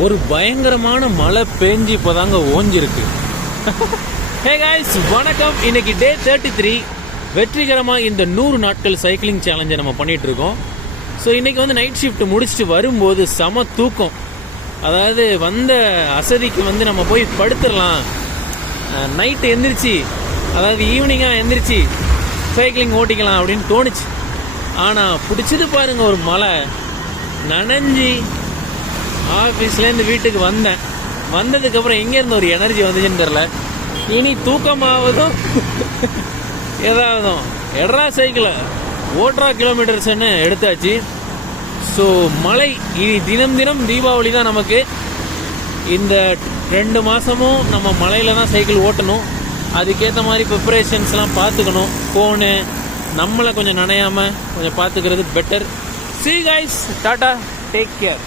ஒரு பயங்கரமான மழை பெஞ்சு இப்போதாங்க ஓஞ்சிருக்கு. ஹே காய்ஸ், வணக்கம். இன்னைக்கு டே 33 வெற்றிகரமாக இந்த 100 நாட்கள் சைக்கிளிங் சேலஞ்சை நம்ம பண்ணிட்டு இருக்கோம். ஸோ இன்னைக்கு வந்து நைட் ஷிஃப்ட் முடிச்சுட்டு வரும்போது செம தூக்கம். அதாவது வந்த அசதிக்கு வந்து நம்ம போய் படுத்துடலாம், நைட்டு எந்திரிச்சு அதாவது ஈவினிங்காக எந்திரிச்சு சைக்கிளிங் ஓட்டிக்கலாம் அப்படின்னு தோணுச்சு. ஆனால் பிடிச்சது பாருங்க ஒரு மழை. நனைஞ்சி ஆஃபீஸ்லேருந்து வீட்டுக்கு வந்ததுக்கப்புறம் எங்கேருந்து ஒரு எனர்ஜி வந்துச்சுன்னு தெரில. இனி தூக்கமாவதும் ஏதாவதும் எட்ரா சைக்கிளை ஓட்ரா கிலோமீட்டர்ஸ்ன்னு எடுத்தாச்சு. ஸோ மழை இனி தினம் தினம் தீபாவளி தான் நமக்கு. இந்த 2 மாதமும் நம்ம மழையில் தான் சைக்கிள் ஓட்டணும். அதுக்கேற்ற மாதிரி ப்ரிப்பரேஷன்ஸ்லாம் பார்த்துக்கணும். ஃபோனு நம்மளை கொஞ்சம் நனையாமல் கொஞ்சம் பார்த்துக்கிறது better. See you guys, Tata, take care.